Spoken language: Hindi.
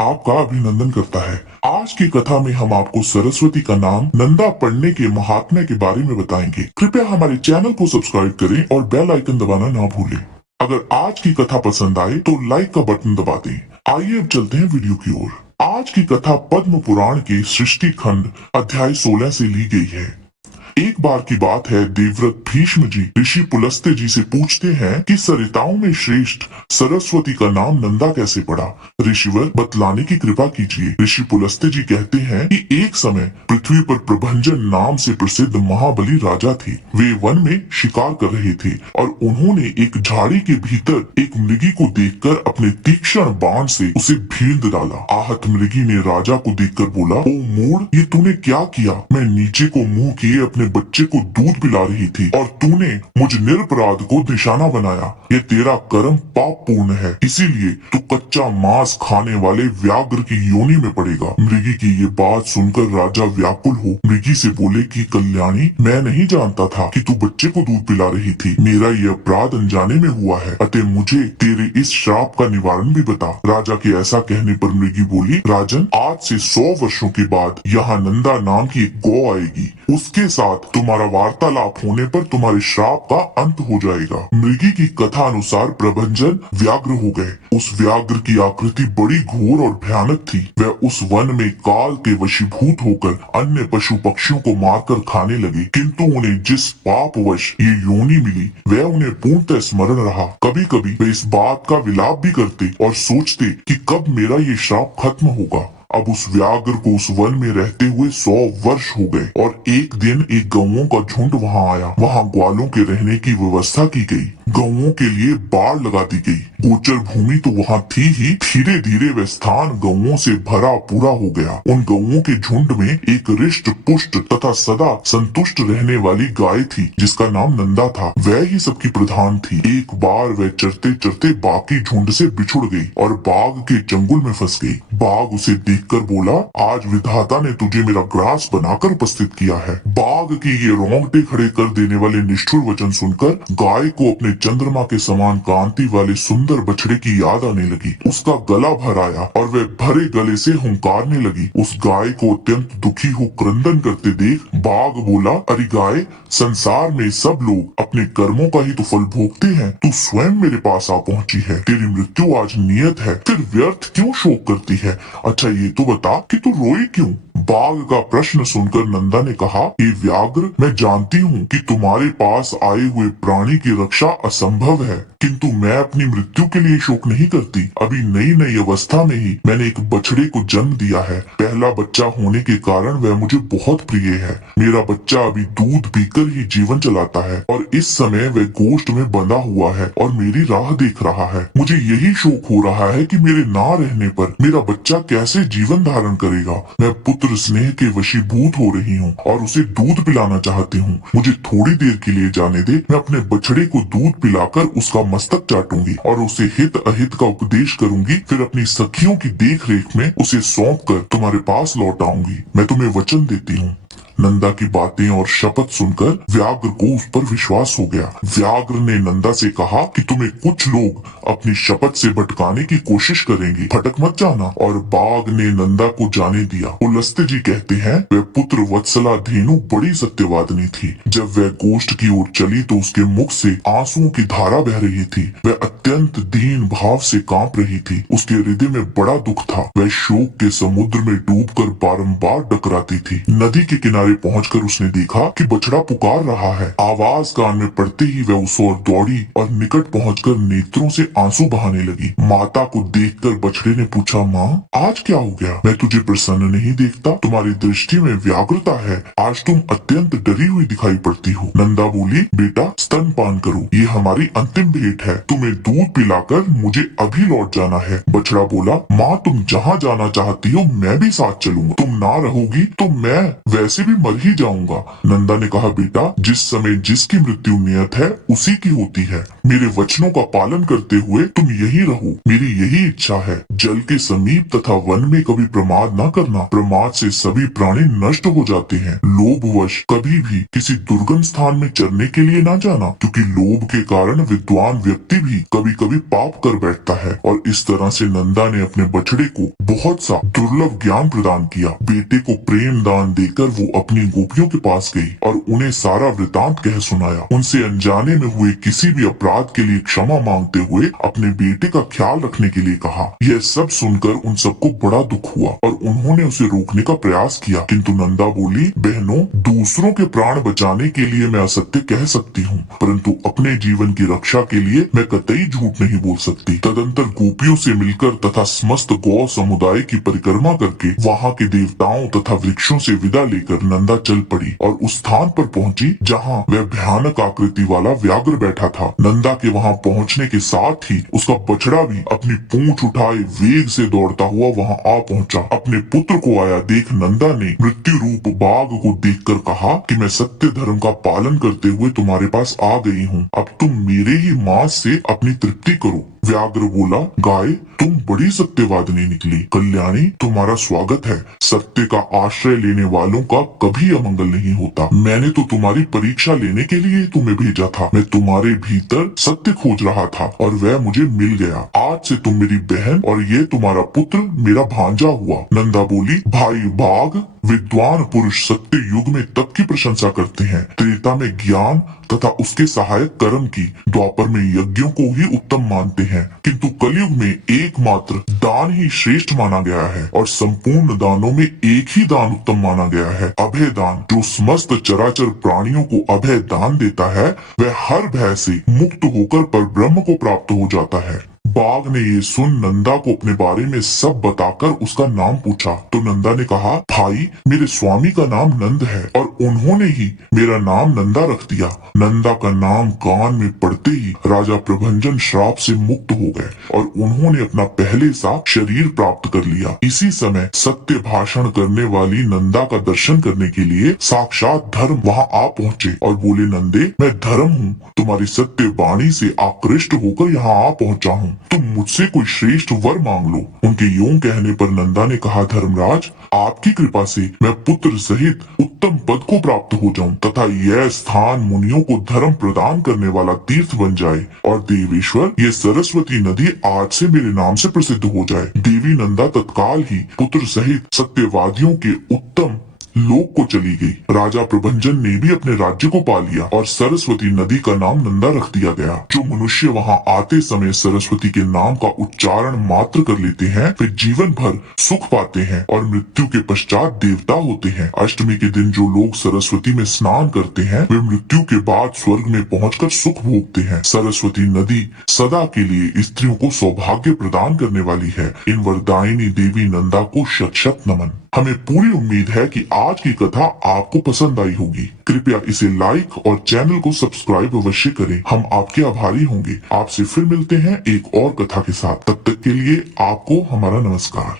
आपका अभिनंदन करता है। आज की कथा में हम आपको सरस्वती का नाम नंदा पढ़ने के महात्म्य के बारे में बताएंगे। कृपया हमारे चैनल को सब्सक्राइब करें और बेल आइकन दबाना ना भूलें। अगर आज की कथा पसंद आए तो लाइक का बटन दबा दें। आइए अब चलते हैं वीडियो की ओर। आज की कथा पद्म पुराण के सृष्टि खंड अध्याय 16 से ली गई है। एक बार की बात है, देवव्रत भीष्म जी ऋषि पुलस्त्य जी से पूछते हैं कि सरिताओं में श्रेष्ठ सरस्वती का नाम नंदा कैसे पड़ा। ऋषिवर बतलाने की कृपा कीजिए। ऋषि पुलस्त्य जी कहते हैं कि एक समय पृथ्वी पर प्रभंजन नाम से प्रसिद्ध महाबली राजा थे। वे वन में शिकार कर रहे थे और उन्होंने एक झाड़ी के भीतर एक मृगी को देखकर अपने तीक्ष्ण बाण से उसे भीड़ डाला। आहत मृगी ने राजा को देखकर बोला, ओ मूढ़, ये तूने क्या किया? मैं नीचे को मुंह किए अपने बच्चे को दूध पिला रही थी और तूने मुझ निरपराध को निशाना बनाया। ये तेरा कर्म पाप पूर्ण है, इसीलिए तू कच्चा मांस खाने वाले व्याघ्र की योनि में पड़ेगा। मृगी की ये बात सुनकर राजा व्याकुल हो मृगी से बोले कि कल्याणी, मैं नहीं जानता था कि तू बच्चे को दूध पिला रही थी। मेरा ये अपराध अनजाने में हुआ है, अतः मुझे तेरे इस श्राप का निवारण भी बता। राजा के ऐसा कहने पर मृगी बोली, राजन, आज से 100 वर्षों के बाद यहाँ नंदा नाम की एक गौ आएगी। उसके साथ तुम्हारा वार्तालाप होने पर तुम्हारे श्राप का अंत हो जाएगा। मृगी की कथा अनुसार प्रभंजन व्याघ्र हो गए। उस व्याघ्र की आकृति बड़ी घोर और भयानक थी। वह उस वन में काल के वशीभूत होकर अन्य पशु पक्षियों को मारकर खाने लगे, किंतु उन्हें जिस पापवश ये योनि मिली वह उन्हें पूर्णतः स्मरण रहा। कभी कभी वे इस बात का विलाप भी करते और सोचते कि कब मेरा ये श्राप खत्म होगा। अब उस व्याघ्र को उस वन में रहते हुए 100 वर्ष हो गए और एक दिन एक गौओं का झुंड वहां आया। वहां ग्वालों के रहने की व्यवस्था की गई, गौओं के लिए बाड़ लगा दी गई। गोचर भूमि तो वहां थी ही, धीरे धीरे वह स्थान गौओं से भरा पूरा हो गया। उन गौओं के झुंड में एक रिष्ट पुष्ट तथा सदा संतुष्ट रहने वाली गाय थी जिसका नाम नंदा था। वह ही सबकी प्रधान थी। एक बार वह चरते चरते बाकी झुंड से बिछुड़ गई और बाघ के चंगुल में फंस गई। बाघ उसे देखकर बोला, आज विधाता ने तुझे मेरा ग्रास बनाकर उपस्थित किया है। बाघ की ये रोंगटे खड़े कर देने वाले निष्ठुर वचन सुनकर गाय को अपने चंद्रमा के समान कांति वाले सुंदर बछड़े की याद आने लगी। उसका गला भर आया और वह भरे गले से हुंकारने लगी। उस गाय को अत्यंत दुखी हो क्रंदन करते देख बाघ बोला, अरे गाय, संसार में सब लोग अपने कर्मों का ही तो फल भोगते हैं। तू स्वयं मेरे पास आ पहुंची है, तेरी मृत्यु आज नियत है, फिर व्यर्थ क्यों शोक करती है? अच्छा ये तो बता कि तू रोई क्यों? बाघ का प्रश्न सुनकर नंदा ने कहा, ये व्याघ्र, मैं जानती हूँ कि तुम्हारे पास आए हुए प्राणी की रक्षा असंभव है, किंतु मैं अपनी मृत्यु के लिए शोक नहीं करती। अभी नई नई अवस्था में ही मैंने एक बछड़े को जन्म दिया है। पहला बच्चा होने के कारण वह मुझे बहुत प्रिय है। मेरा बच्चा अभी दूध पीकर ही जीवन चलाता है और इस समय वह गोश्त में बंधा हुआ है और मेरी राह देख रहा है। मुझे यही शोक हो रहा है कि मेरे ना रहने पर मेरा बच्चा कैसे जीवन धारण करेगा। मैं पुत्र स्नेह के वशीभूत हो रही हूँ और उसे दूध पिलाना चाहती हूँ। मुझे थोड़ी देर के लिए जाने दे, मैं अपने बछड़े को दूध पिलाकर उसका मस्तक चाटूंगी और उसे हित अहित का उपदेश करूंगी। फिर अपनी सखियों की देख रेख में उसे सौंप कर तुम्हारे पास लौट आऊंगी। मैं तुम्हें वचन देती हूँ। नंदा की बातें और शपथ सुनकर व्याघ्र को उस पर विश्वास हो गया। व्याघ्र ने नंदा से कहा कि तुम्हें कुछ लोग अपनी शपथ से भटकाने की कोशिश करेंगे, भटक मत जाना। और बाघ ने नंदा को जाने दिया। पुलस्त्य जी कहते हैं, वह पुत्र वत्सला धेनु बड़ी सत्यवादिनी थी। जब वह गोष्ठ की ओर चली तो उसके मुख से आंसुओं की धारा बह रही थी। वह अत्यंत दीन भाव से कांप रही थी। उसके हृदय में बड़ा दुख था। वह शोक के समुद्र में डूबकर बारंबार डकराती थी। नदी के किनारे पहुंचकर उसने देखा कि बछड़ा पुकार रहा है। आवाज कान में पड़ते ही वह उस ओर दौड़ी और निकट पहुंचकर नेत्रों से आंसू बहाने लगी। माता को देखकर बछड़े ने पूछा, माँ, आज क्या हो गया? मैं तुझे प्रसन्न नहीं देखता। तुम्हारी दृष्टि में व्याकुलता है। आज तुम अत्यंत डरी हुई दिखाई पड़ती हो। नंदा बोली, बेटा, स्तनपान करो, ये हमारी अंतिम भेंट है। तुम्हें दूध पिलाकर मुझे अभी लौट जाना है। बछड़ा बोला, माँ, तुम जहाँ जाना चाहती हो मैं भी साथ चलूंगा। तुम ना रहोगी तो मैं वैसे भी मर ही जाऊंगा। नंदा ने कहा, बेटा जिस समय जिसकी मृत्यु नियत है उसी की होती है। मेरे वचनों का पालन करते हुए तुम यही रहो, मेरी यही इच्छा है। जल के समीप तथा वन में कभी प्रमाद न करना, प्रमाद से सभी प्राणी नष्ट हो जाते हैं। लोभवश कभी भी किसी दुर्गम स्थान में चरने के लिए न जाना, क्योंकि लोभ के कारण विद्वान व्यक्ति भी कभी कभी पाप कर बैठता है। और इस तरह से नंदा ने अपने बछड़े को बहुत सा दुर्लभ ज्ञान प्रदान किया। बेटे को प्रेम दान देकर वो अपनी गोपियों के पास गई और उन्हें सारा वृतांत कह सुनाया। उनसे अनजाने में हुए किसी भी अपराध के लिए क्षमा मांगते हुए अपने बेटे का ख्याल रखने के लिए कहा। यह सब सुनकर उन सबको बड़ा दुख हुआ और उन्होंने उसे रोकने का प्रयास किया, किंतु नंदा बोली, बहनों दूसरों के प्राण बचाने के लिए मैं असत्य कह सकती हूँ, परंतु अपने जीवन की रक्षा के लिए मैं कतई झूठ नहीं बोल सकती। तदंतर गोपियों से मिलकर तथा समस्त गौ समुदाय की परिक्रमा करके वहाँ के देवताओं तथा वृक्षों से विदा लेकर नंदा चल पड़ी और उस स्थान पर पहुंची जहाँ वह भयानक आकृति वाला व्याघ्र बैठा था। नंदा के वहां पहुंचने के साथ ही उसका बछड़ा भी अपनी पूंछ उठाए वेग से दौड़ता हुआ वहां आ पहुंचा। अपने पुत्र को आया देख नंदा ने मृत्यु रूप बाघ को देखकर कहा कि मैं सत्य धर्म का पालन करते हुए तुम्हारे पास आ गई हूँ, अब तुम मेरे ही मांस से अपनी तृप्ति करो। व्याघ्र बोला, गाय तुम बड़ी सत्यवादिनी निकली, कल्याणी तुम्हारा स्वागत है। सत्य का आश्रय लेने वालों का कभी अमंगल नहीं होता। मैंने तो तुम्हारी परीक्षा लेने के लिए तुम्हें भेजा था। मैं तुम्हारे भीतर सत्य खोज रहा था और वह मुझे मिल गया। आज से तुम मेरी बहन और ये तुम्हारा पुत्र मेरा भांजा हुआ। नंदा बोली, भाई बाघ विद्वान पुरुष सत्य युग में तप की प्रशंसा करते हैं, त्रेता में ज्ञान तथा उसके सहायक कर्म की, द्वापर में यज्ञों को ही उत्तम मानते हैं, किंतु कलयुग में एकमात्र दान ही श्रेष्ठ माना गया है और संपूर्ण दानों में एक ही दान उत्तम माना गया है, अभय दान। जो समस्त चराचर प्राणियों को अभय दान देता है वह हर भय से मुक्त होकर परब्रह्म को प्राप्त हो जाता है। बाघ ने ये सुन नंदा को अपने बारे में सब बताकर उसका नाम पूछा तो नंदा ने कहा, भाई मेरे स्वामी का नाम नंद है और उन्होंने ही मेरा नाम नंदा रख दिया। नंदा का नाम कान में पड़ते ही राजा प्रभंजन श्राप से मुक्त हो गए और उन्होंने अपना पहले सा शरीर प्राप्त कर लिया। इसी समय सत्य भाषण करने वाली नंदा का दर्शन करने के लिए साक्षात धर्म वहाँ आ पहुँचे और बोले, नंदे मैं धर्म हूँ, तुम्हारी सत्य वाणी से आकृष्ट होकर यहाँ आ पहुँचा हूँ, तुम मुझसे कोई श्रेष्ठ वर मांग लो। उनके यूं कहने पर नंदा ने कहा, धर्मराज आपकी कृपा से मैं पुत्र सहित उत्तम पद को प्राप्त हो जाऊं तथा यह स्थान मुनियों को धर्म प्रदान करने वाला तीर्थ बन जाए और देवेश्वर ये सरस्वती नदी आज से मेरे नाम से प्रसिद्ध हो जाए। देवी नंदा तत्काल ही पुत्र सहित सत्यवादियों के उत्तम लोक को चली गई। राजा प्रभंजन ने भी अपने राज्य को पा लिया और सरस्वती नदी का नाम नंदा रख दिया गया। जो मनुष्य वहां आते समय सरस्वती के नाम का उच्चारण मात्र कर लेते हैं वे जीवन भर सुख पाते हैं और मृत्यु के पश्चात देवता होते हैं। अष्टमी के दिन जो लोग सरस्वती में स्नान करते हैं वे मृत्यु के बाद स्वर्ग में पहुंचकर सुख भोगते हैं। सरस्वती नदी सदा के लिए स्त्रियों को सौभाग्य प्रदान करने वाली है। इन वरदायिनी देवी नंदा को शत शत नमन। हमें पूरी उम्मीद है कि आज की कथा आपको पसंद आई होगी। कृपया इसे लाइक और चैनल को सब्सक्राइब अवश्य करें। हम आपके आभारी होंगे। आपसे फिर मिलते हैं एक और कथा के साथ। तब तक के लिए आपको हमारा नमस्कार।